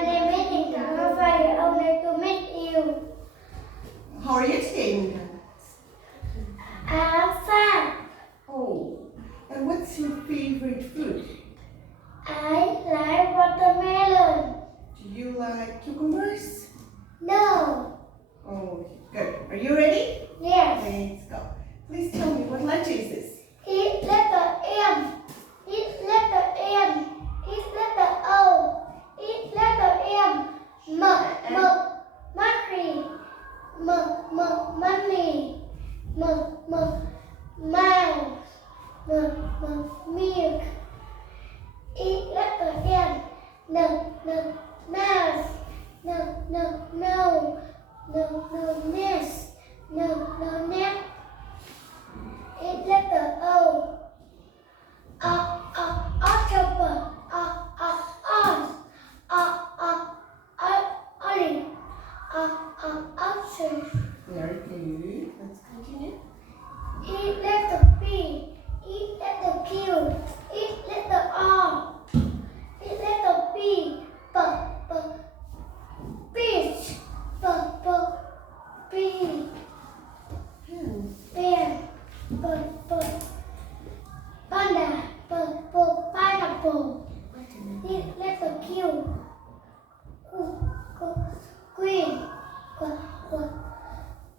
My name is Đình. I'm very honored to meet you. How are you today? I'm fine. Oh, and what's your favorite food? I like watermelon. Do you like cucumbers? No. Oh, good. Are you ready? Yes. Let's go. Please tell me, what letter is this? It's letter M. It's letter N. It's letter O. It's letter M. Money. Money. Mouse. Milk. It's letter N. Mouse. Nest. Net. It's letter O. Octopus. Olive. Ostrich. Very good. Let's continue. It's letter P. It's letter Q. It's letter R. It's letter P. Peach. Pea. Pear. Panda. Pineapple. It's letter Q. Queen.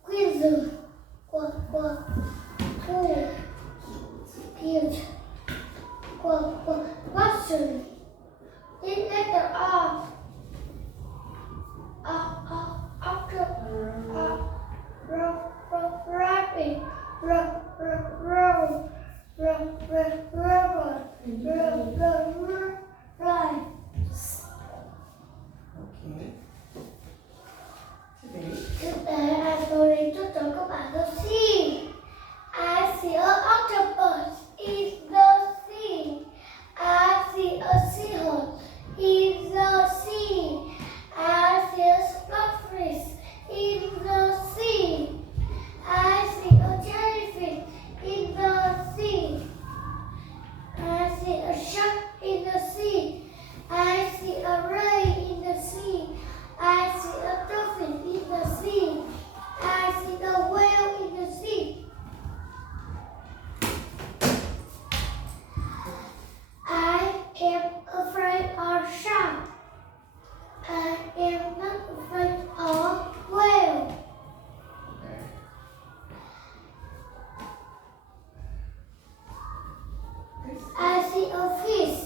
Queen. Huge. Mushroom. It's letter R. Rabbit. Rubber. Right. Okay. Today. Today I'm going to talk about the sea. I see an octopus in the sea. I see a seahorse in the sea. I see a starfish in the sea. I see a jellyfish in the sea. I see a shark in the sea. I see a ray in the sea. I see a dolphin in the sea. I see the whale in the sea. I am afraid of shark. I am not afraid of whale. I see a fish.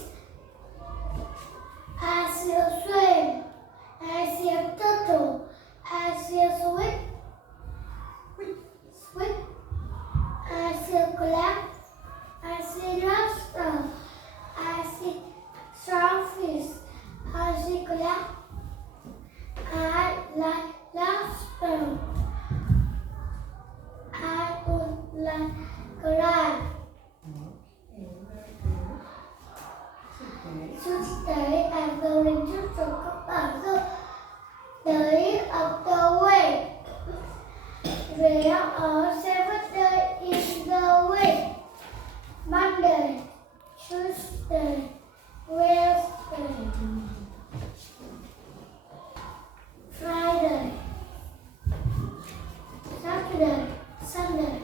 I see a swim. I see a turtle. I see a squid. I see a crab. I see lobster. I see starfish. I see crab. I like lobster. I don't like crab. So today I'm going to talk about the day of the week. There are 7 days in the week. Monday, Tuesday, Wednesday, Friday, Saturday, Sunday.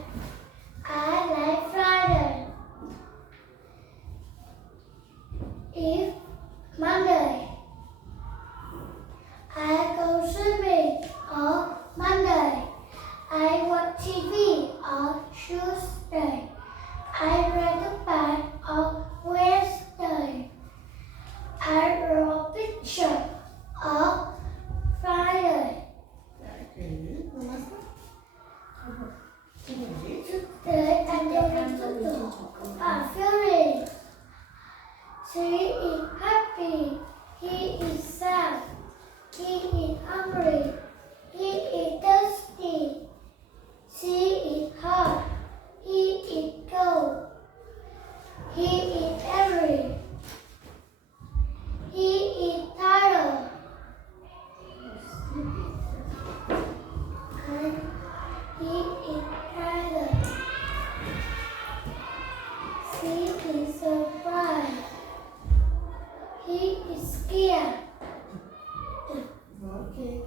I like Friday. If Monday, I go swimming on Monday. I watch TV on Tuesday. I read a book on Wednesday. I draw a picture on Friday. Very good. The last one? Today I'm going to talk about feelings. She is happy. He is sad. He is hungry. He is thirsty. She is hot. He is cold. He is angry. He is tired. Okay.